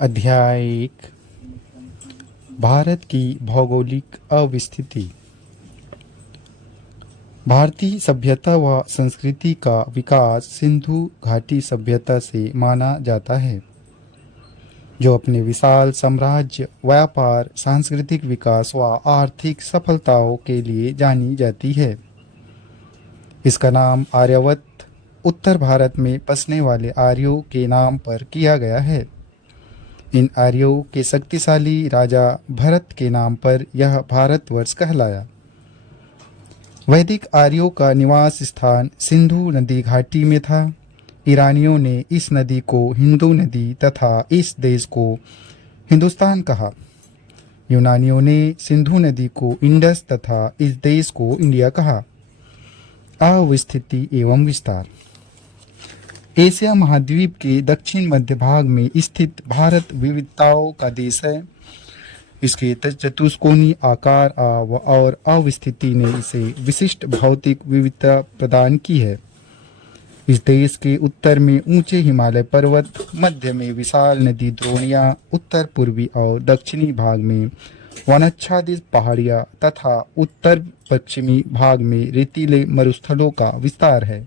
अध्याय 1 भारत की भौगोलिक अवस्थिति। भारतीय सभ्यता व संस्कृति का विकास सिंधु घाटी सभ्यता से माना जाता है, जो अपने विशाल साम्राज्य, व्यापार, सांस्कृतिक विकास व आर्थिक सफलताओं के लिए जानी जाती है। इसका नाम आर्यावर्त, उत्तर भारत में बसने वाले आर्यों के नाम पर किया गया है। इन आर्यों के शक्तिशाली राजा भरत के नाम पर यह भारतवर्ष कहलाया। वैदिक आर्यों का निवास स्थान सिंधु नदी घाटी में था। ईरानियों ने इस नदी को हिंदू नदी तथा इस देश को हिंदुस्तान कहा। यूनानियों ने सिंधु नदी को इंडस तथा इस देश को इंडिया कहा। अवस्थिति एवं विस्तार। एशिया महाद्वीप के दक्षिण मध्य भाग में स्थित भारत विविधताओं का देश है। इसके चतुष्कोणीय आकार और अवस्थिति ने इसे विशिष्ट भौतिक विविधता प्रदान की है। इस देश के उत्तर में ऊंचे हिमालय पर्वत, मध्य में विशाल नदी द्रोणियां, उत्तर पूर्वी और दक्षिणी भाग में वनाच्छादित पहाड़ियां तथा उत्तर पश्चिमी भाग में रेतीले मरुस्थलों का विस्तार है।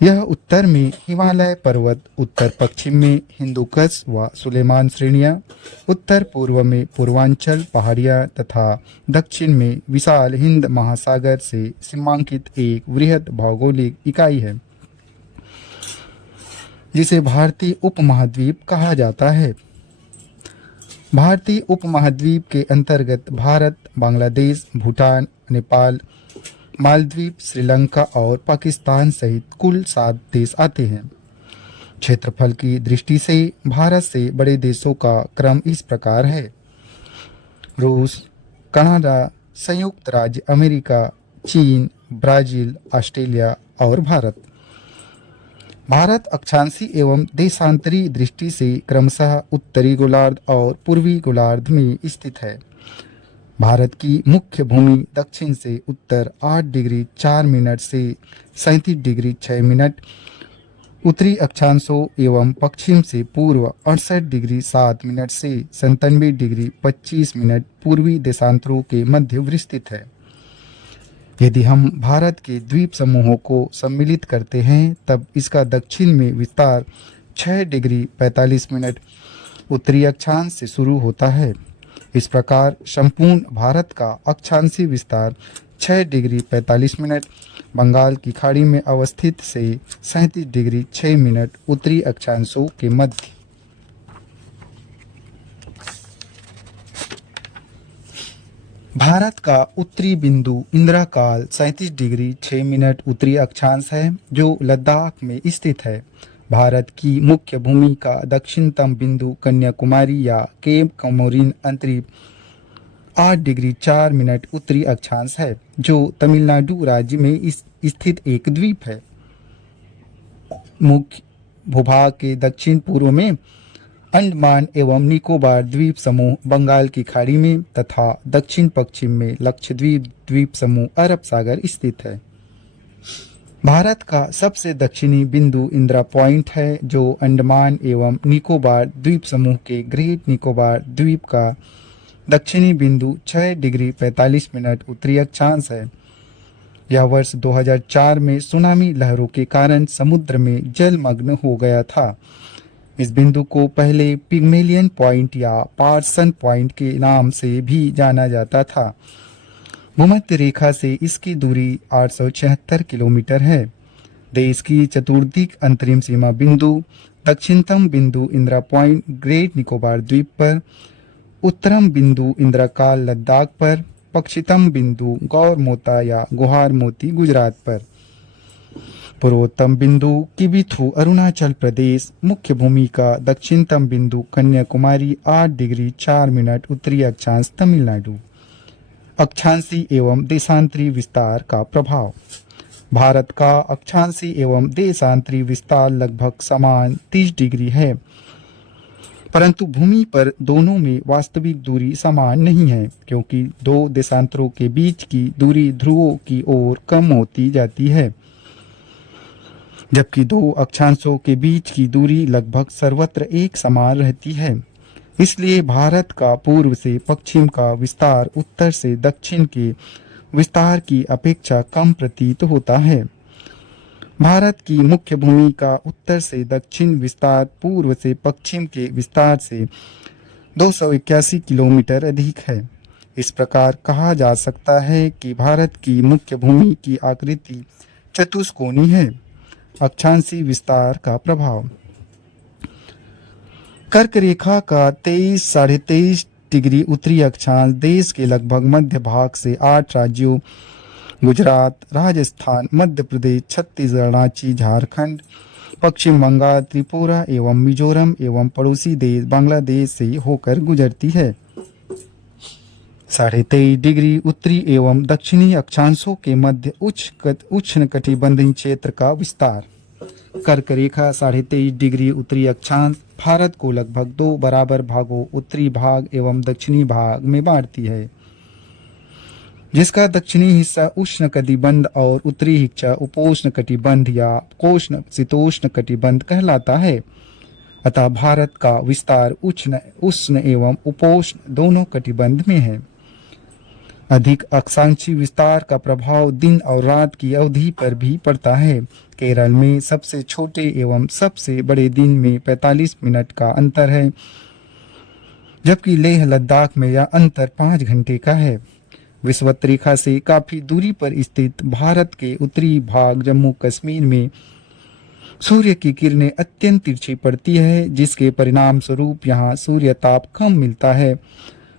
यह उत्तर में हिमालय पर्वत, उत्तर पश्चिम में हिंदुकुश व सुलेमान श्रेणियां, उत्तर पूर्व में पूर्वांचल पहाड़ियां तथा दक्षिण में विशाल हिंद महासागर से सीमांकित एक वृहद भौगोलिक इकाई है, जिसे भारतीय उपमहाद्वीप कहा जाता है। भारतीय उपमहाद्वीप के अंतर्गत भारत, बांग्लादेश, भूटान, नेपाल, मालदीव, श्रीलंका और पाकिस्तान सहित कुल 7 देश आते हैं। क्षेत्रफल की दृष्टि से भारत से बड़े देशों का क्रम इस प्रकार है: रूस, कनाडा, संयुक्त राज्य अमेरिका, चीन, ब्राजील, ऑस्ट्रेलिया और भारत। भारत अक्षांशीय एवं देशांतरी दृष्टि से क्रमशः उत्तरी गोलार्ध और पूर्वी गोलार्ध में स्थित है। भारत की मुख्य भूमि दक्षिण से उत्तर 8 डिग्री 4 मिनट से 37 डिग्री 6 मिनट, उत्तरी अक्षांशों एवं पश्चिम से पूर्व 68 डिग्री 7 मिनट से 97 डिग्री 25 मिनट पूर्वी देशांतरों के मध्य विस्तृत है। यदि हम भारत के द्वीप समूहों को सम्मिलित करते हैं, तब इसका दक्षिण में विस्तार 6 डिग्री 45 मिनट उत्तरी अक्षांश से शुरू होता है। इस प्रकार संपूर्ण भारत का अक्षांशीय विस्तार 6 डिग्री 45 मिनट बंगाल की खाड़ी में अवस्थित से 37 डिग्री 6 मिनट उत्तरी अक्षांशों के मध्य। भारत का उत्तरी बिंदु इंद्राकाल 37 डिग्री 6 मिनट उत्तरी अक्षांश है, जो लद्दाख में स्थित है। भारत की मुख्य भूमि का दक्षिणतम बिंदु कन्याकुमारी या केप कमोरिन अंतरिप 8 डिग्री 4 मिनट उत्तरी अक्षांश है, जो तमिलनाडु राज्य में स्थित एक द्वीप है। मुख्य भूभाग के दक्षिण पूर्व में अंडमान एवं निकोबार द्वीप समूह बंगाल की खाड़ी में तथा दक्षिण पश्चिम में लक्षद्वीप द्वीप समूह अरब सागर स्थित है। भारत का सबसे दक्षिणी बिंदु इंदिरा पॉइंट है, जो अंडमान एवं निकोबार द्वीप समूह के ग्रेट निकोबार द्वीप का दक्षिणी बिंदु 6 डिग्री 45 मिनट उत्तरी अक्षांश है। यह वर्ष 2004 में सुनामी लहरों के कारण समुद्र में जलमग्न हो गया था। इस बिंदु को पहले पिग्मेलियन पॉइंट या पार्सन पॉइंट के नाम से भी जाना जाता था। भूमध्य रेखा से इसकी दूरी 876 किलोमीटर है। देश की चतुर्दिक अंतरिम सीमा बिंदु दक्षिणतम बिंदु इंदिरा पॉइंट ग्रेट निकोबार द्वीप पर, उत्तरम बिंदु इंदिराकाल लद्दाख पर, पश्चिमतम बिंदु गौर मोता या गुहार मोती गुजरात पर, पूर्वोत्तम बिंदु किबिथु अरुणाचल प्रदेश, मुख्य भूमि का दक्षिणतम बिंदु कन्याकुमारी 8 डिग्री 4 मिनट उत्तरी अक्षांश तमिलनाडु। अक्षांशीय एवं देशांतरी विस्तार का प्रभाव। भारत का अक्षांशीय एवं देशांतरी विस्तार लगभग समान 30 डिग्री है, परंतु भूमि पर दोनों में वास्तविक दूरी समान नहीं है, क्योंकि दो देशांतरों के बीच की दूरी ध्रुवों की ओर कम होती जाती है। जबकि दो अक्षांशों के बीच की दूरी लगभग सर्वत्र एक समान रहती है। इसलिए भारत का पूर्व से पश्चिम का विस्तार उत्तर से दक्षिण के विस्तार की अपेक्षा कम प्रतीत होता है। भारत की मुख्य भूमि का उत्तर से दक्षिण विस्तार पूर्व से पश्चिम के विस्तार से 281 किलोमीटर अधिक है। इस प्रकार कहा जा सकता है कि भारत की मुख्य भूमि की आकृति चतुष्कोणीय है। अक्षांशीय विस्तार का प्रभाव। कर्क रेखा का 23-23.5 डिग्री उत्तरी अक्षांश देश के लगभग मध्य भाग से 8 राज्यों गुजरात, राजस्थान, मध्य प्रदेश, छत्तीसगढ़, रांची, झारखंड, पश्चिम बंगाल, त्रिपुरा एवं मिजोरम एवं पड़ोसी देश बांग्लादेश से होकर गुजरती है। 23.5 डिग्री उत्तरी एवं दक्षिणी अक्षांशों के मध्य उष्णकटिबंधीय क्षेत्र का विस्तार। कर्क रेखा 23.5 डिग्री उत्तरी अक्षांश भारत को लगभग 2 बराबर भागों उत्तरी भाग एवं दक्षिणी भाग में बांटती है, जिसका दक्षिणी हिस्सा उष्णकटिबंध और उत्तरी हिस्सा उपोष्ण कटिबंध या कोष्ण शीतोष्ण कटिबंध कहलाता है। अतः भारत का विस्तार उष्ण एवं उपोष्ण दोनों कटिबंध में है। अधिक अक्षांशीय विस्तार का प्रभाव दिन और रात की अवधि पर भी पड़ता है। केरल में सबसे छोटे एवं सबसे बड़े दिन में 45 मिनट का अंतर है, जबकि लेह लद्दाख में यह अंतर 5 घंटे का है। विषुवत रेखा से काफी दूरी पर स्थित भारत के उत्तरी भाग जम्मू कश्मीर में सूर्य की किरणें अत्यंत तिरछी पड़ती है, जिसके परिणाम स्वरूप यहाँ सूर्य ताप कम मिलता है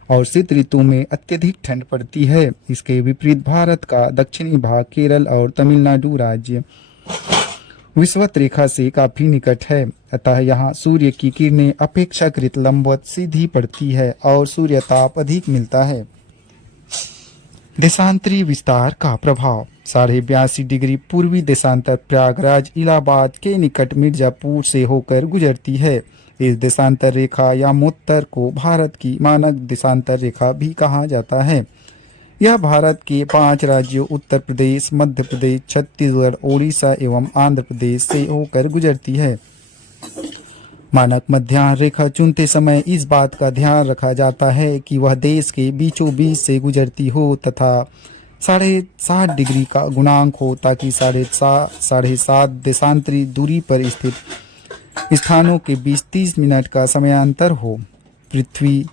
और शीत ऋतु में अत्यधिक ठंड पड़ती है। इसके विपरीत भारत का दक्षिणी भाग केरल और तमिलनाडु राज्य विषुवत रेखा से काफी निकट है, अतः यहाँ सूर्य की किरणें अपेक्षाकृत लंबवत सीधी पड़ती है और सूर्य ताप अधिक मिलता है। देशांतरी विस्तार का प्रभाव। 82.5 डिग्री पूर्वी देशांतर प्रयागराज इलाहाबाद के निकट मिर्जापुर से होकर गुजरती है। इस देशांतर रेखा या मोत्तर को भारत की मानक देशांतर रेखा भी कहा जाता है। यह भारत के 5 राज्यों उत्तर प्रदेश, मध्य प्रदेश, छत्तीसगढ़, ओडिशा एवं आंध्र प्रदेश से होकर गुजरती है। मानक मध्याह्न रेखा चुनते समय इस बात का ध्यान रखा जाता है कि वह देश के बीचों बीच से गुजरती हो तथा 7.5 डिग्री का गुणांक हो, ताकि 7.5 देशांतरी दूरी पर स्थित स्थानों के बीच 30 मिनट का समयांतर हो। पृथ्वी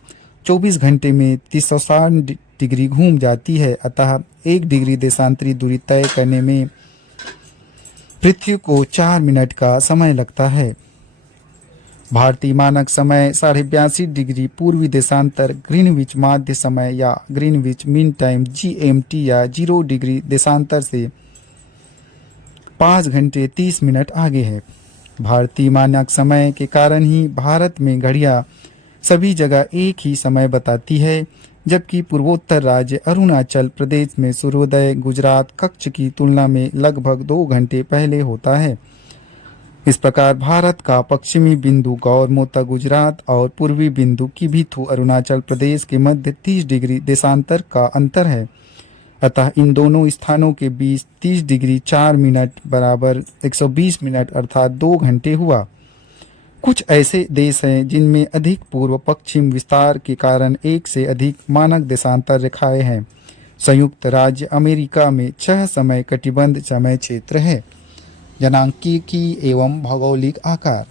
24 घंटे में 360 डिग्री घूम जाती है, अतः 1 डिग्री देशांतरी दूरी तय करने में पृथ्वी को 4 मिनट का समय लगता है। भारतीय मानक समय 82.5 डिग्री पूर्वी देशांतर ग्रीनविच माध्य समय या ग्रीनविच मीन टाइम GMT या 0 डिग्री देशांतर से 5 घंटे 30 मिनट आगे है। भारतीय मानक समय के कारण ही भारत में घड़ियां सभी जगह एक ही समय बताती है, जबकि पूर्वोत्तर राज्य अरुणाचल प्रदेश में सूर्योदय गुजरात कक्ष की तुलना में लगभग 2 घंटे पहले होता है। इस प्रकार भारत का पश्चिमी बिंदु गौरमोता गुजरात और पूर्वी बिंदु किबिथु अरुणाचल प्रदेश के मध्य 30 डिग्री देशांतर का अंतर है। अतः इन दोनों स्थानों के बीच 30 डिग्री 4 मिनट बराबर 120 मिनट अर्थात 2 घंटे हुआ। कुछ ऐसे देश हैं जिनमें अधिक पूर्व पश्चिम विस्तार के कारण एक से अधिक मानक देशांतर रेखाएं हैं। संयुक्त राज्य अमेरिका में 6 समय कटिबंध समय क्षेत्र है। जनांकीय एवं भौगोलिक आकार।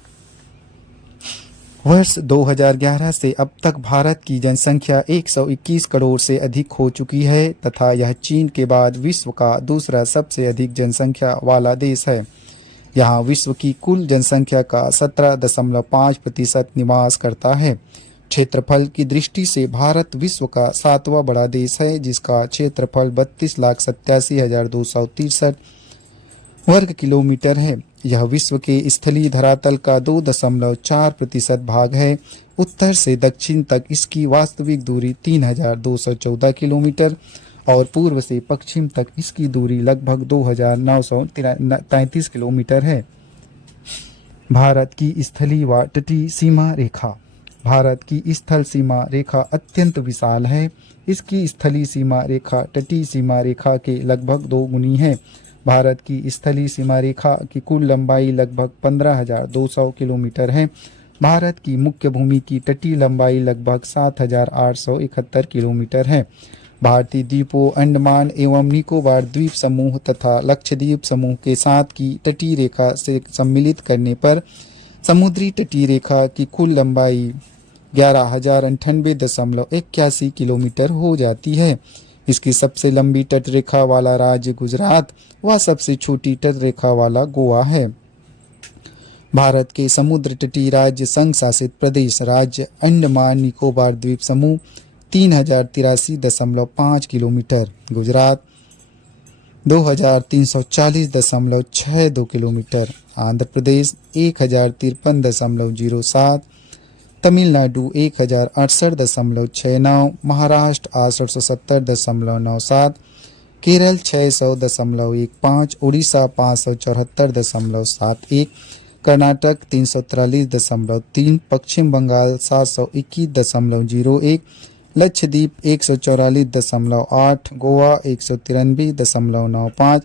वर्ष 2011 से अब तक भारत की जनसंख्या 121 करोड़ से अधिक हो चुकी है तथा यह चीन के बाद विश्व का दूसरा सबसे अधिक जनसंख्या वाला देश है। यहाँ विश्व की कुल जनसंख्या का 17.5% निवास करता है। क्षेत्रफल की दृष्टि से भारत विश्व का 7वां बड़ा देश है, जिसका क्षेत्रफल 32,87,263 वर्ग किलोमीटर है। यह विश्व के स्थलीय धरातल का 2.4% भाग है। उत्तर से दक्षिण तक इसकी वास्तविक दूरी 3,214 किलोमीटर और पूर्व से पश्चिम तक इसकी दूरी लगभग 2,933 किलोमीटर है। भारत की स्थलीय व तटीय सीमा रेखा। भारत की स्थल सीमा रेखा अत्यंत विशाल है। इसकी स्थलीय सीमा रेखा तटीय सीमा रेखा के लगभग 2 गुनी है। भारत की स्थलीय सीमा रेखा की कुल लंबाई लगभग 15,200 किलोमीटर है। भारत की मुख्य भूमि की तटीय लंबाई लगभग 7,871 किलोमीटर है। भारतीय द्वीपों अंडमान एवं निकोबार द्वीप समूह तथा लक्षद्वीप समूह के साथ की तटीय रेखा से सम्मिलित करने पर समुद्री तटीय रेखा की कुल लंबाई 11,098.81 किलोमीटर हो जाती है। इसकी सबसे लंबी तटरेखा वाला राज्य गुजरात व सबसे छोटी तटरेखा वाला गोवा है। भारत के समुद्र तटीय राज्य संघ शासित प्रदेश राज्य अंडमान निकोबार द्वीप समूह 3,083.5 किलोमीटर, गुजरात 2,340.62 किलोमीटर, आंध्र प्रदेश 1,053.07, तमिलनाडु 1,068.69, महाराष्ट्र 870.97, केरल 600.15, उड़ीसा 574.71, कर्नाटक 343.3, पश्चिम बंगाल 721.01, लक्षद्वीप 144.8, गोवा 193.95,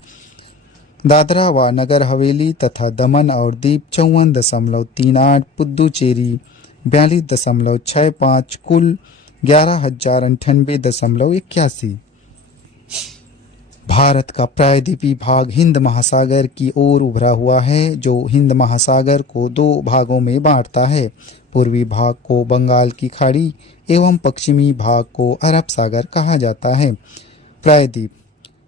दादरा व नगर हवेली तथा दमन और दीप 54.38, पुद्दुचेरी 42.65, कुल 11,098.81। भारत का प्रायद्वीपीय भाग हिंद महासागर की ओर उभरा हुआ है, जो हिंद महासागर को दो भागों में बांटता है। पूर्वी भाग को बंगाल की खाड़ी एवं पश्चिमी भाग को अरब सागर कहा जाता है। प्रायद्वीप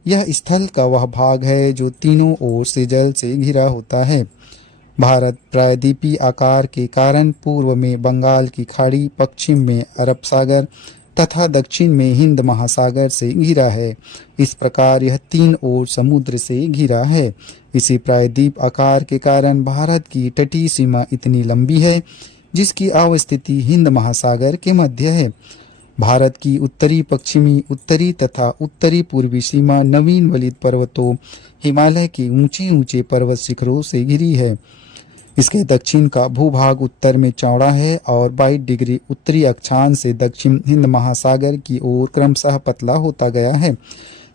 यह स्थल का वह भाग है जो तीनों ओर से जल से घिरा होता है। भारत प्रायद्वीपीय आकार के कारण पूर्व में बंगाल की खाड़ी, पश्चिम में अरब सागर तथा दक्षिण में हिंद महासागर से घिरा है। इस प्रकार यह तीन ओर समुद्र से घिरा है। इसी प्रायद्वीप आकार के कारण भारत की तटीय सीमा इतनी लंबी है, जिसकी अवस्थिति हिंद महासागर के मध्य है। भारत की उत्तरी पश्चिमी, उत्तरी तथा उत्तरी पूर्वी सीमा नवीन वलित पर्वतों, हिमालय के ऊंचे ऊंचे पर्वत शिखरों से घिरी है। इसके दक्षिण का भूभाग उत्तर में चौड़ा है और 22 डिग्री उत्तरी अक्षांश से दक्षिण हिंद महासागर की ओर क्रमशः पतला होता गया है।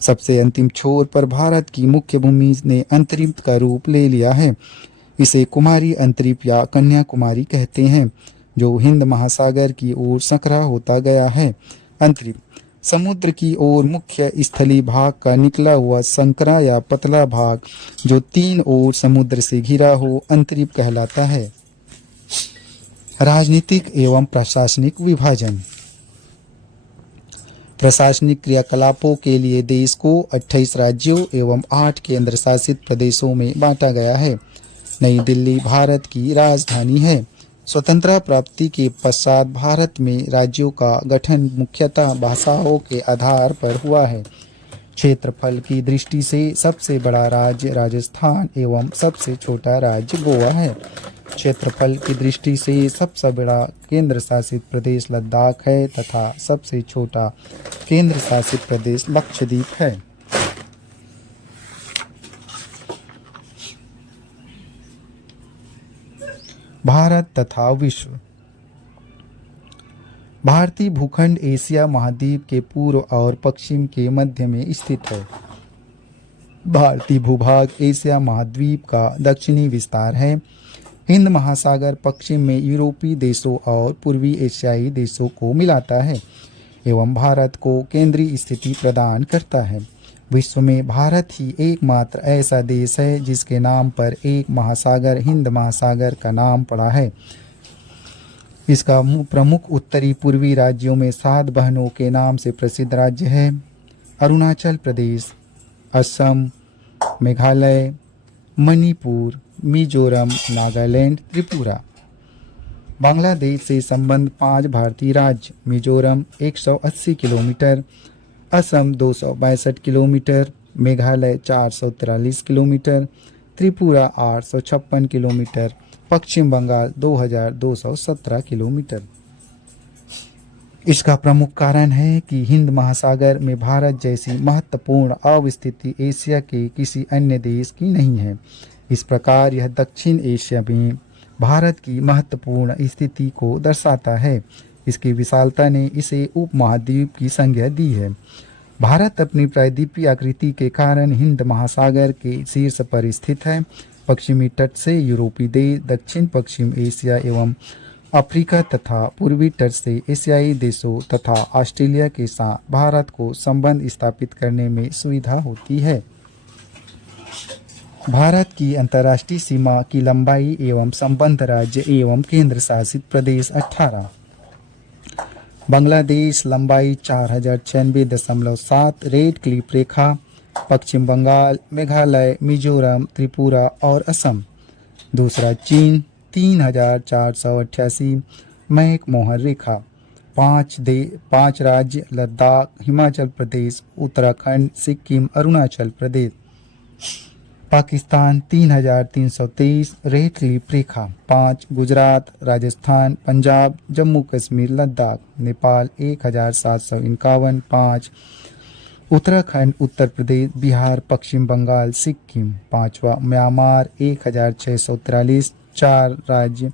सबसे अंतिम छोर पर भारत की मुख्य भूमि ने अंतरिक्ष का रूप ले लिया है। इसे कुमारी अंतरिक्ष या कन्याकुमारी कहते हैं, जो हिंद महासागर की ओर संकरा होता गया है। अंतरिक्ष समुद्र की ओर मुख्य स्थलीय भाग का निकला हुआ संकरा या पतला भाग, जो तीन ओर समुद्र से घिरा हो, अंतरिक्ष कहलाता है। राजनीतिक एवं प्रशासनिक विभाजन। प्रशासनिक क्रियाकलापों के लिए देश को 28 राज्यों एवं 8 केंद्र शासित प्रदेशों में बांटा गया है। नई दिल्ली भारत की राजधानी है। स्वतंत्रता प्राप्ति के पश्चात भारत में राज्यों का गठन मुख्यतः भाषाओं के आधार पर हुआ है। क्षेत्रफल की दृष्टि से सबसे बड़ा राज्य राजस्थान एवं सबसे छोटा राज्य गोवा है। क्षेत्रफल की दृष्टि से सबसे बड़ा केंद्र शासित प्रदेश लद्दाख है तथा सबसे छोटा केंद्र शासित प्रदेश लक्षद्वीप है। भारत तथा विश्व। भारतीय भूखंड एशिया महाद्वीप के पूर्व और पश्चिम के मध्य में स्थित है। भारतीय भूभाग एशिया महाद्वीप का दक्षिणी विस्तार है। हिंद महासागर पश्चिम में यूरोपीय देशों और पूर्वी एशियाई देशों को मिलाता है एवं भारत को केंद्रीय स्थिति प्रदान करता है। विश्व में भारत ही एकमात्र ऐसा देश है जिसके नाम पर एक महासागर हिंद महासागर का नाम पड़ा है। इसका प्रमुख उत्तरी पूर्वी राज्यों में 7 बहनों के नाम से प्रसिद्ध राज्य है: अरुणाचल प्रदेश, असम, मेघालय, मणिपुर, मिजोरम, नागालैंड, त्रिपुरा। बांग्लादेश से संबंध 5 भारतीय राज्य: Mizoram 180 kilometre, Assam 262 kilometre, Meghalaya 443 kilometre, Tripura 856 kilometre, Paschim Bangal 2217 kilometre. इसका प्रमुख कारण है कि हिंद महासागर में भारत जैसी महत्वपूर्ण अवस्थिति एशिया के किसी अन्य देश की नहीं है। इस प्रकार यह दक्षिण एशिया में भारत की महत्वपूर्ण स्थिति को दर्शाता है। इसकी विशालता ने इसे उपमहाद्वीप की संज्ञा दी है। भारत अपनी प्रायद्वीपीय आकृति के कारण हिंद महासागर के शीर्ष पर स्थित है। पश्चिमी तट से यूरोपीय देश, दक्षिण पश्चिम एशिया एवं अफ्रीका तथा पूर्वी तट से एशियाई देशों तथा ऑस्ट्रेलिया के साथ भारत को संबंध स्थापित करने में सुविधा होती है। भारत की अंतर्राष्ट्रीय सीमा की लंबाई एवं संबंध राज्य एवं केंद्र शासित प्रदेश 18। बांग्लादेश लंबाई 4096.7 रेड क्लिफ रेखा, पश्चिम बंगाल, मेघालय, मिजोरम, त्रिपुरा और असम। दूसरा चीन 3488 मैक मोहर रेखा। 5 राज्य लद्दाख, हिमाचल प्रदेश, उत्तराखंड, सिक्किम, अरुणाचल प्रदेश। पाकिस्तान 3323 रेड क्लिफ रेखा। 5 गुजरात, राजस्थान, पंजाब, जम्मू कश्मीर, लद्दाख। नेपाल 1751। 5 उत्तराखंड, उत्तर प्रदेश, बिहार, पश्चिम बंगाल, सिक्किम। 5वां म्यांमार 1643। 4 राज्य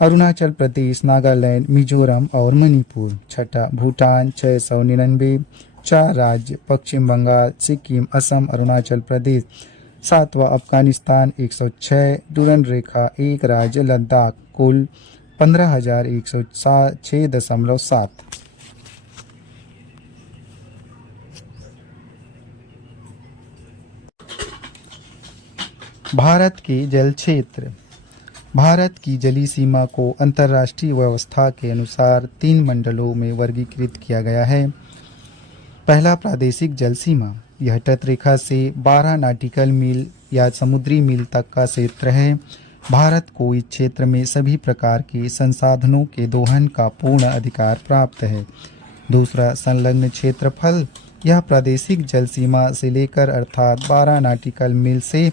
अरुणाचल प्रदेश, नागालैंड, मिजोरम और मणिपुर। 6 भूटान 699। 4 राज्य पश्चिम बंगाल, सिक्किम, असम, अरुणाचल प्रदेश। 7वां अफगानिस्तान 106। डुरंड रेखा 1 राज्य लद्दाख। कुल 15,106.7। भारत के जल क्षेत्र। भारत की जलीय सीमा को अंतर्राष्ट्रीय व्यवस्था के अनुसार 3 मंडलों में वर्गीकृत किया गया है। पहला प्रादेशिक जल सीमा। यह तटरेखा से 12 नॉटिकल मील या समुद्री मील तक का क्षेत्र है। भारत को इस क्षेत्र में सभी प्रकार के संसाधनों के दोहन का पूर्ण अधिकार प्राप्त है। दूसरा संलग्न क्षेत्रफल। यह प्रादेशिक जल सीमा से लेकर अर्थात 12 नॉटिकल मील से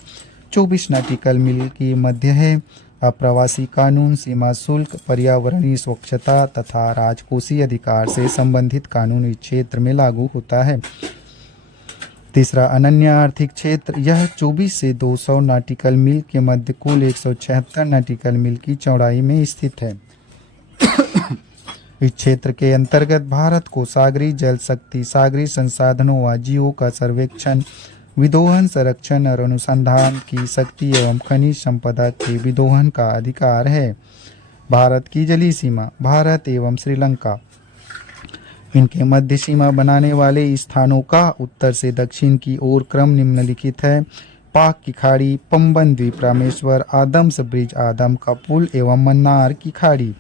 24 नॉटिकल मील की मध्य है। अप्रवासी कानून, सीमा शुल्क, पर्यावरणीय स्वच्छता तथा राजकोषीय अधिकार से संबंधित कानून इस क्षेत्र में लागू होता है। तीसरा अनन्य आर्थिक क्षेत्र। यह 24 से 200 नॉटिकल मील के मध्य कुल 176 नॉटिकल मील की चौड़ाई में स्थित है। इस क्षेत्र के अंतर्गत भारत को सागरी जल शक्ति, सागरी संसाधनों व जीवों का सर्वेक्षण, विदोहन, संरक्षण और अनुसंधान की शक्ति एवं खनिज संपदा के विदोहन का अधिकार है। भारत की जलीय सीमा। भारत एवं श्रीलंका, इनके मध्य सीमा बनाने वाले स्थानों का उत्तर से दक्षिण की ओर क्रम निम्नलिखित है। पाक की खाड़ी, पंबन द्वीप, रामेश्वर, आदम्स ब्रिज, आदम का पुल एवं मन्नार की खाड़ी।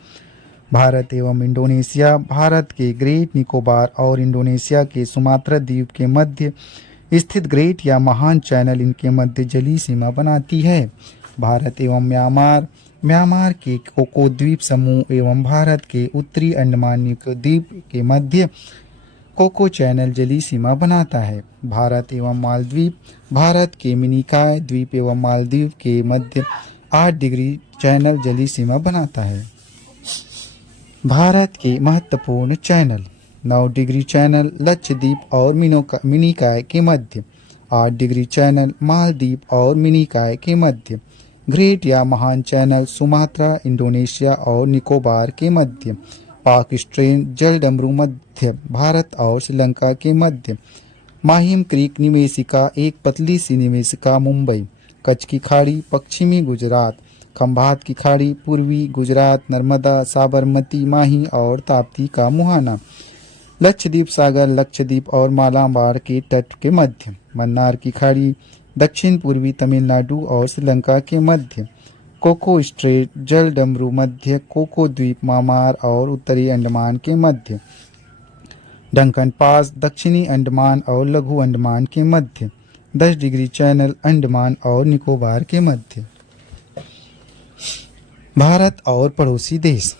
भारत एवं इंडोनेशिया। भारत के ग्रेट निकोबार और इंडोनेशिया के सुमात्रा द्वीप के मध्य स्थित ग्रेट या महान चैनल इनके मध्य जलीय सीमा बनाती है। भारत एवं म्यांमार। म्यांमार के कोको द्वीप समूह एवं भारत के उत्तरी अंडमान निकोबार द्वीप के मध्य कोको चैनल जलीय सीमा बनाता है। भारत एवं मालदीव। भारत के मिनिकॉय द्वीप एवं मालदीव के मध्य 8 डिग्री चैनल जलीय सीमा बनाता है। भारत के महत्वपूर्ण चैनल। 9 डिग्री चैनल लक्षद्वीप और मिनिकॉय के मध्य। 8 डिग्री चैनल मालदीव और मिनिकॉय के मध्य। ग्रेट या महान चैनल सुमात्रा, इंडोनेशिया और निकोबार के मध्य। पाक स्ट्रेन जलडमरू मध्य भारत और श्रीलंका के मध्य। माहिम क्रीक निवेशिका, एक पतली सी निवेशिका, मुंबई। कच्छ की खाड़ी पश्चिमी गुजरात। खंभात की खाड़ी पूर्वी गुजरात, नर्मदा, साबरमती, माही और ताप्ती का मुहाना। लक्षद्वीप सागर लक्षद्वीप और मालाबार के तट के मध्य। मन्नार की खाड़ी दक्षिण पूर्वी तमिलनाडु और श्रीलंका के मध्य। कोको स्ट्रेट जलडमरू मध्य कोको द्वीप, मामार और उत्तरी अंडमान के मध्य। डंकन पास दक्षिणी अंडमान और लघु अंडमान के मध्य। 10 डिग्री चैनल अंडमान और निकोबार के मध्य। भारत और पड़ोसी देश।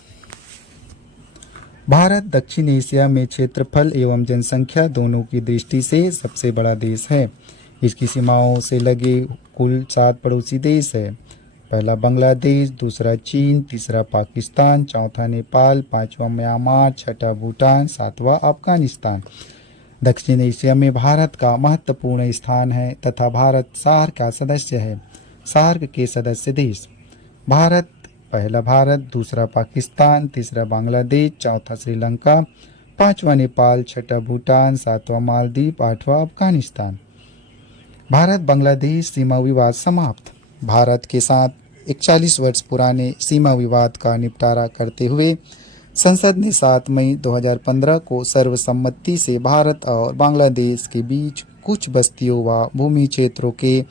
भारत दक्षिण एशिया में क्षेत्रफल एवं जनसंख्या दोनों की दृष्टि से सबसे बड़ा देश है। इसकी सीमाओं से लगे कुल 7 पड़ोसी देश है। पहला बांग्लादेश, दूसरा चीन, तीसरा पाकिस्तान, चौथा नेपाल, 5वां म्यांमार, 6ठा भूटान, 7वां अफगानिस्तान। दक्षिण एशिया में भारत का महत्वपूर्ण स्थान है तथा भारत सार्क का सदस्य है। सार्क के सदस्य देश। भारत, पहला भारत, दूसरा पाकिस्तान, तीसरा बांग्लादेश, चौथा श्रीलंका, पांचवा नेपाल, छठा भूटान, सातवां मालदीव, आठवां अफगानिस्तान। भारत बांग्लादेश सीमा विवाद समाप्त। भारत के साथ 41 वर्ष पुराने सीमा विवाद का निपटारा करते हुए संसद ने 7 मई 2015 को सर्वसम्मति से भारत और बांग्लादेश के बीच कुछ बस्तियों व भूमि क्षेत्रों के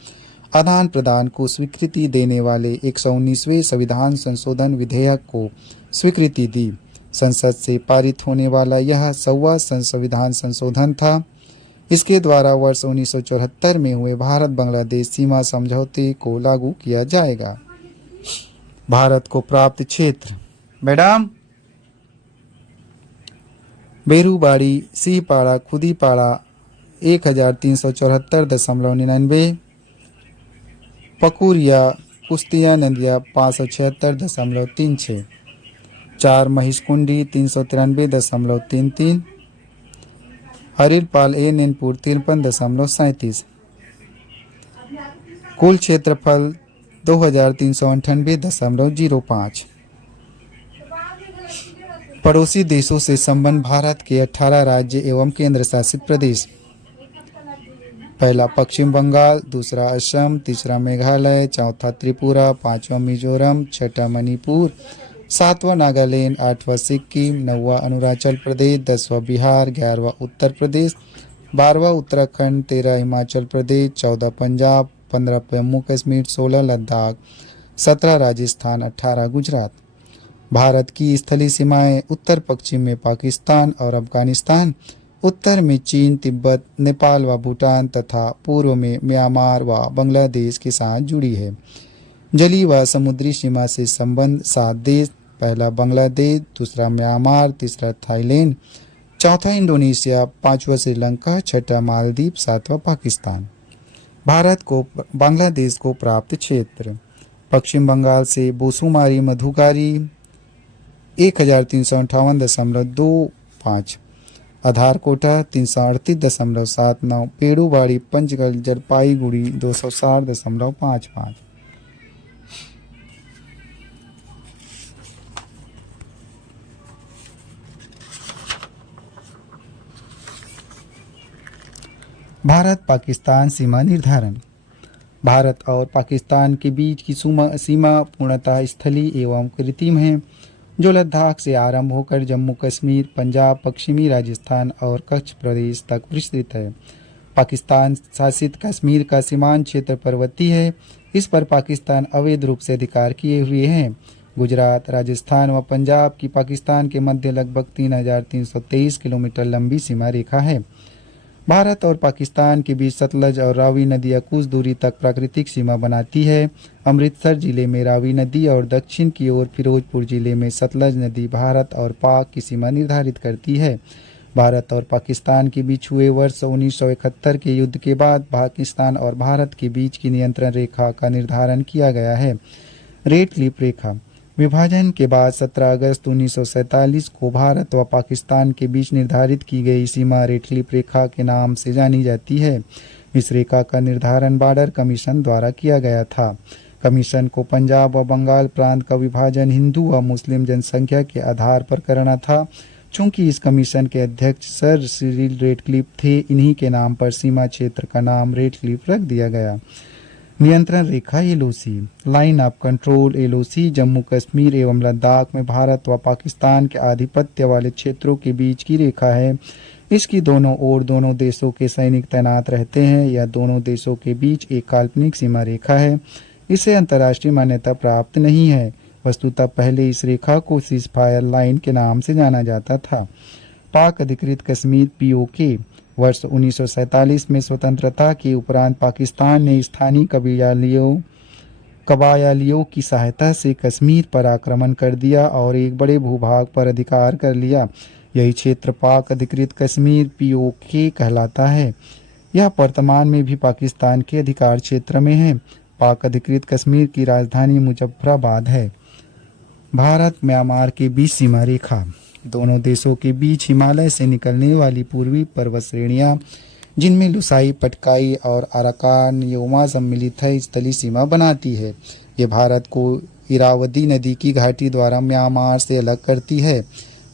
आदान प्रदान को स्वीकृति देने वाले 119वें संविधान संशोधन विधेयक को स्वीकृति दी। संसद से पारित होने वाला यह 100वां संविधान संशोधन था। इसके द्वारा वर्ष 1974 में हुए भारत बांग्लादेश सीमा समझौते को लागू किया जाएगा। भारत को प्राप्त क्षेत्र मैडम बेरूबाड़ी, सिंहपाड़ा, खुदीपाड़ा 1374.99, पकुरिया, कुश्तिया नदिया 576.36, 4 महिषकुंडी 393.33, हरिलपाल ए नैनपुर 53.37। कुल क्षेत्रफल 2398.05। पड़ोसी देशों से संबंध भारत के 18 राज्य एवं केंद्र शासित प्रदेश। पहला पश्चिम बंगाल, दूसरा असम, तीसरा मेघालय, चौथा त्रिपुरा, पांचवा मिजोरम, छठा मणिपुर, सातवां नागालैंड, आठवां सिक्किम, नौवां अरुणाचल प्रदेश, 10वां बिहार, 11वां उत्तर प्रदेश, 12वां उत्तराखंड, 13 हिमाचल प्रदेश, 14 पंजाब, 15 जम्मू कश्मीर, 16 लद्दाख, 17 राजस्थान, 18 गुजरात। भारत की स्थलीय सीमाएं उत्तर पश्चिम में पाकिस्तान और अफगानिस्तान, उत्तर में चीन, तिब्बत, नेपाल व भूटान तथा पूर्व में म्यांमार व बांग्लादेश के साथ जुड़ी है। जलीय व समुद्री सीमा से संबंध 7 देश, पहला बांग्लादेश, दूसरा म्यांमार, तीसरा थाईलैंड, चौथा इंडोनेशिया, पांचवा श्रीलंका, छठा मालदीव, सातवां पाकिस्तान। भारत को बांग्लादेश को प्राप्त क्षेत्र पश्चिम बंगाल से बोसुमारी मधुकारी 1358.25, आधारकोटा 338.79, पेड़ूबाड़ी पंचगढ़ जलपाईगुड़ी 260.55। भारत पाकिस्तान सीमा निर्धारण। भारत और पाकिस्तान के बीच की सीमा पूर्णतः स्थलीय एवं कृत्रिम है, जो लद्दाख से आरंभ होकर जम्मू कश्मीर, पंजाब, पश्चिमी राजस्थान और कच्छ प्रदेश तक विस्तृत है। पाकिस्तान शासित कश्मीर का सीमांत क्षेत्र पर्वतीय है। इस पर पाकिस्तान अवैध रूप से अधिकार किए हुए हैं। गुजरात, राजस्थान व पंजाब की पाकिस्तान के मध्य लगभग 3323 किलोमीटर लंबी सीमा रेखा है। भारत और पाकिस्तान के बीच सतलज और रावी नदियां कुछ दूरी तक प्राकृतिक सीमा बनाती है। अमृतसर जिले में रावी नदी और दक्षिण की ओर फिरोजपुर जिले में सतलज नदी भारत और पाक की सीमा निर्धारित करती है। भारत और पाकिस्तान के बीच हुए वर्ष 1971 के युद्ध के बाद पाकिस्तान और भारत के बीच की नियंत्रण रेखा का निर्धारण किया गया है। रेड क्लिफ रेखा विभाजन के बाद 17 अगस्त 1947 को भारत व पाकिस्तान के बीच निर्धारित की गई सीमा रेड क्लिफ रेखा के नाम से जानी जाती है। इस रेखा का निर्धारण बॉर्डर कमीशन द्वारा किया गया था। कमीशन को पंजाब व बंगाल प्रांत का विभाजन हिंदू व मुस्लिम जनसंख्या के आधार पर करना था। चूंकि इस कमीशन के अध्यक्ष सर सिरिल रेडक्लिफ थे, इन्हीं के नाम पर सीमा क्षेत्र का नाम रेड क्लिफ रख दिया गया। नियंत्रण रेखा LOC line of control LOC Jammu Kashmir एवं लद्दाख में भारत व पाकिस्तान के आधिपत्य वाले क्षेत्रों के बीच की रेखा है। इसकी दोनों ओर दोनों देशों के सैनिक तैनात रहते हैं। यह दोनों देशों के बीच एक काल्पनिक सीमा रेखा है। इसे अंतर्राष्ट्रीय मान्यता प्राप्त नहीं है। वस्तुतः पहले इस रेखा को सीज फायर लाइन के नाम से जाना जाता था। पाक अधिकृत कश्मीर पीओके वर्ष 1947 में स्वतंत्रता के उपरांत पाकिस्तान ने स्थानीय कबायलियों की सहायता से कश्मीर पर आक्रमण कर दिया और एक बड़े भूभाग पर अधिकार कर लिया। यही क्षेत्र पाक अधिकृत कश्मीर पीओके कहलाता है। यह वर्तमान में भी पाकिस्तान के अधिकार क्षेत्र में है। पाक अधिकृत कश्मीर की राजधानी मुजफ्फराबाद है। भारत म्यांमार के बीच सीमा रेखा दोनों देशों के बीच हिमालय से निकलने वाली पूर्वी पर्वत श्रेणियां, जिनमें लुसाई, पटकाई और अराकान योमा सम्मिलित है, स्थलीय सीमा बनाती है। ये भारत को इरावदी नदी की घाटी द्वारा म्यांमार से अलग करती है।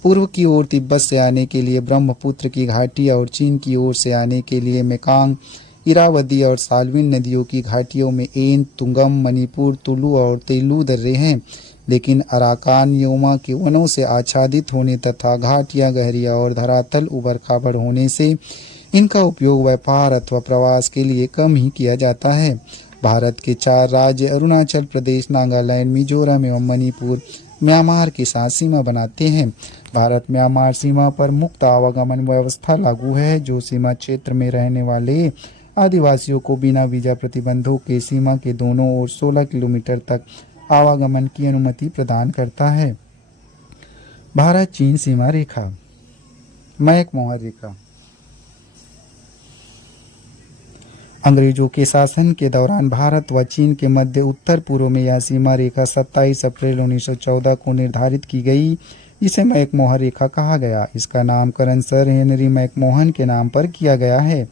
पूर्व की ओर तिब्बत से आने के लिए ब्रह्मपुत्र की घाटी और चीन की ओर से आने के लिए मेकांग, इरावदी और साल्विन नदियों की घाटियों में एन, तुंगम, मणिपुर, तुलु और तेलु दर्रे हैं। लेकिन अराकान योमा के वनों से आच्छादित होने तथा घाटियां गहरी और धरातल उबड़ खाबड़ होने से इनका उपयोग व्यापार अथवा प्रवास के लिए कम ही किया जाता है। भारत के 4 राज्य अरुणाचल प्रदेश, नागालैंड, मिजोरम एवं मणिपुर म्यांमार के साथ सीमा बनाते हैं। भारत म्यांमार सीमा पर मुक्त आवागमन व्यवस्था लागू है, जो सीमा क्षेत्र में रहने वाले आदिवासियों को बिना वीजा प्रतिबंधों के सीमा के दोनों ओर 16 किलोमीटर तक आवागमन की अनुमति प्रदान करता है। भारत चीन सीमा रेखा, मैक-मोहर रेखा। अंग्रेजों के शासन के दौरान भारत व चीन के मध्य उत्तर पूर्व में यह सीमा रेखा 27 अप्रैल 1914 को निर्धारित की गई, जिसे मैक-मोहर रेखा कहा गया। इसका नामकरण सर हेनरी मैक-मोहन के नाम पर किया गया है।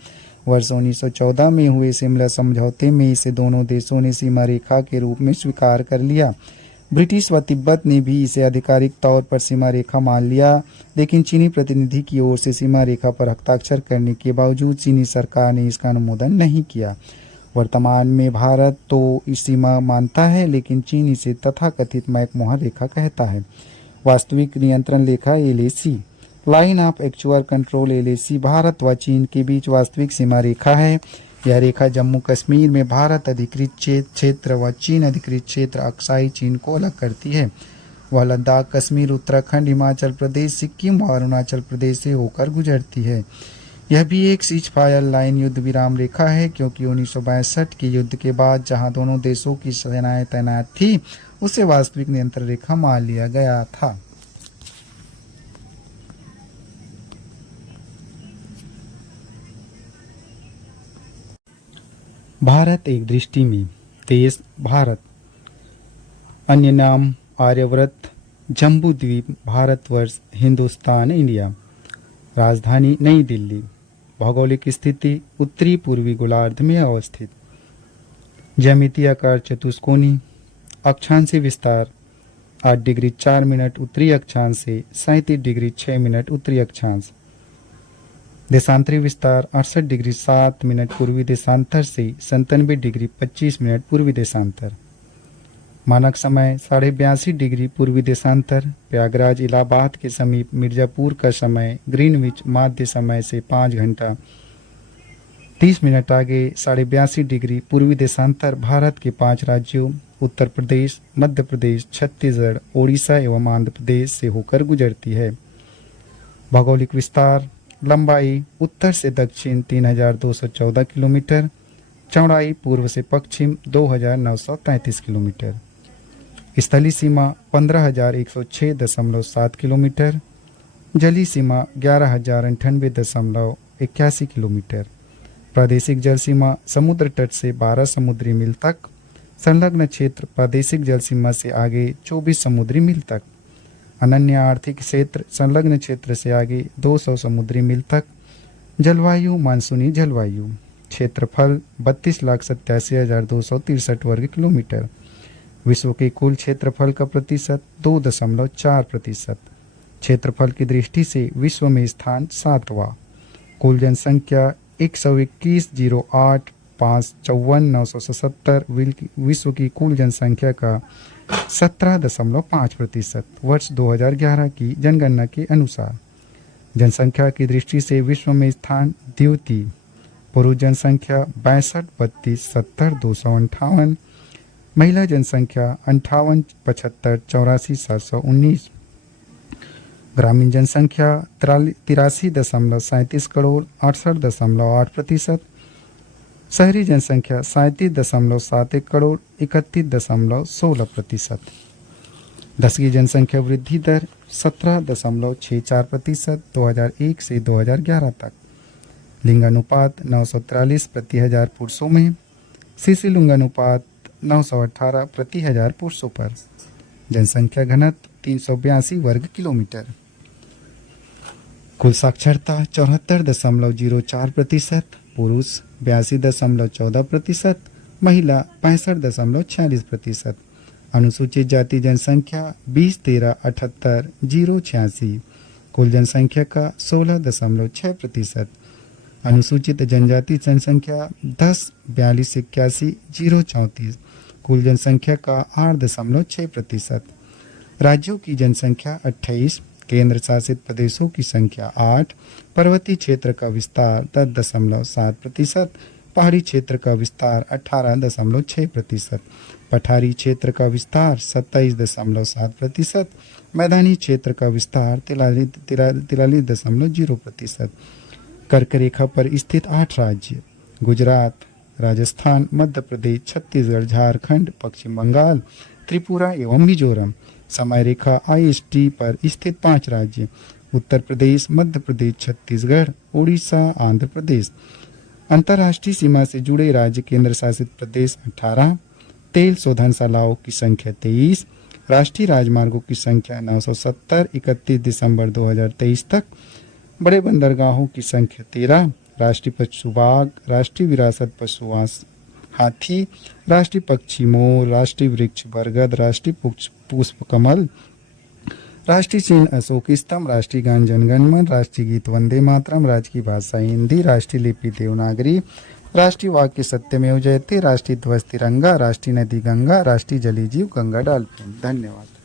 वर्ष 1914 में हुए शिमला समझौते में इसे दोनों देशों ने सीमा रेखा के रूप में स्वीकार कर लिया। ब्रिटिश व तिब्बत ने भी इसे आधिकारिक तौर पर सीमा रेखा मान लिया, लेकिन चीनी प्रतिनिधि की ओर से सीमा रेखा पर हस्ताक्षर करने के बावजूद चीनी सरकार ने इसका अनुमोदन नहीं किया। वर्तमान में भारत तो इस सीमा मानता है, लेकिन चीन इसे तथाकथित मैक-मोहर रेखा कहता है। वास्तविक नियंत्रण रेखा LAC, line of actual control LAC, Bharat व चीन के बीच वास्तविक सीमा रेखा है। यह रेखा जम्मू कश्मीर में भारत अधिकृत क्षेत्र व चीन अधिकृत क्षेत्र अक्साई चीन को अलग करती है। वह लद्दाख, कश्मीर, उत्तराखंड, हिमाचल प्रदेश, सिक्किम और अरुणाचल प्रदेश से होकर गुजरती है। यह भी एक सीज फायर लाइन युद्ध विराम रेखा है, क्योंकि 1962 के युद्ध के बाद जहां दोनों देशों की सेनाएं तैनात थी, उसे वास्तविक नियंत्रण रेखा मान लिया गया था। भारत एक दृष्टि में देश भारत, अन्य नाम आर्यव्रत, जम्बू द्वीप, भारतवर्ष, हिंदुस्तान, इंडिया। राजधानी नई दिल्ली। भौगोलिक स्थिति उत्तरी पूर्वी गोलार्ध में अवस्थित। ज्यामितीय आकार चतुष्कोणी। अक्षांशीय विस्तार 8 डिग्री 4 मिनट उत्तरी अक्षांश से 37 डिग्री 6 मिनट उत्तरी अक्षांश। देशांतरी विस्तार 68 डिग्री 7 मिनट पूर्वी देशांतर से 97 डिग्री 25 मिनट पूर्वी देशांतर। मानक समय 82.5 डिग्री पूर्वी देशांतर। प्रयागराज इलाहाबाद के समीप मिर्जापुर का समय ग्रीनविच माध्य समय से 5 घंटा 30 मिनट आगे 82.5 डिग्री पूर्वी देशांतर। भारत के 5 राज्यों उत्तर प्रदेश, मध्य प्रदेश, छत्तीसगढ़, ओडिशा एवं आंध्र प्रदेश से होकर गुजरती है। भौगोलिक विस्तार लंबाई उत्तर से दक्षिण 3214 किलोमीटर, चौड़ाई पूर्व से पश्चिम 2933 किलोमीटर। स्थलीय सीमा 15,106.7 किलोमीटर, जलीय सीमा 11,098.81 किलोमीटर। प्रादेशिक जल सीमा समुद्र तट से 12 समुद्री मील तक, संलग्न क्षेत्र प्रादेशिक जल सीमा से आगे 24 समुद्री मील तक, अनन्य आर्थिक क्षेत्र संलग्न क्षेत्र से आगे 200 समुद्री मील तक। जलवायु मानसूनी जलवायु। क्षेत्रफल 32,87,263 वर्ग किलोमीटर। विश्व के कुल क्षेत्रफल का प्रतिशत 2.4%। क्षेत्रफल की दृष्टि से विश्व में स्थान 7वां। कुल जनसंख्या 121,08,554,977 विश्व की कुल जनसंख्या का 17.5%। वर्ष 2011 की जनगणना के अनुसार जनसंख्या की दृष्टि से विश्व में स्थान द्वितीय। पुरुष जनसंख्या 62,32,70,258, महिला जनसंख्या 58,75,84,719। ग्रामीण जनसंख्या 83.37 करोड़ 68.8%। शहरी जनसंख्या 37.71 करोड़ 31.16%। दशकीय जनसंख्या वृद्धि दर 17.64% 2001 से 2011 तक। लिंगानुपात 943 प्रति हजार पुरुषों में, शिशु लिंगानुपात 918 प्रति हजार पुरुषों पर। जनसंख्या घनत्व 382 वर्ग किलोमीटर। कुल साक्षरता 74.04%, पुरुष 82.14%, महिला 65.46%। अनुसूचित जाति जनसंख्या 20,13,78,086, कुल जनसंख्या का 16.6%। अनुसूचित जनजाति जनसंख्या 10,42,81,034, कुल जनसंख्या का 8.6%। राज्यों की जनसंख्या 28, केंद्र शासित प्रदेशों की संख्या 8, पर्वतीय क्षेत्र का विस्तार 10.7%, पहाड़ी क्षेत्र का विस्तार 18.6%, पठारी क्षेत्र का विस्तार 27.7%, मैदानी क्षेत्र का विस्तार 43.0%। कर्क रेखा पर स्थित 8 राज्य गुजरात, राजस्थान, मध्य प्रदेश, छत्तीसगढ़, झारखंड, पश्चिम बंगाल, त्रिपुरा एवं मिजोरम। समय रेखा IST पर स्थित 5 राज्य उत्तर प्रदेश, मध्य प्रदेश, छत्तीसगढ़, उड़ीसा, आंध्र प्रदेश। अंतर्राष्ट्रीय सीमा से जुड़े राज्य केंद्र शासित प्रदेश 18, तेल शोधनशालाओं की संख्या 23, राष्ट्रीय राजमार्गों की संख्या 970 31 दिसंबर 2023 तक, बड़े बंदरगाहों की संख्या 13, राष्ट्रीय पशु बाघ, राष्ट्रीय विरासत पशु हाथी, राष्ट्रीय पक्षी मोर, राष्ट्रीय वृक्ष बरगद, राष्ट्रीय पुष्प कमल, राष्ट्रीय चिन्ह अशोक स्तंभ, राष्ट्रीय गान जनगण मन, राष्ट्रीय गीत वंदे मातरम, राज्य की भाषा हिंदी, राष्ट्रीय लिपि देवनागरी, राष्ट्रीय वाक्य सत्यमेव जयते, राष्ट्रीय ध्वज तिरंगा, राष्ट्रीय नदी गंगा, राष्ट्रीय जलीय जीव गंगा डॉल्फिन। धन्यवाद।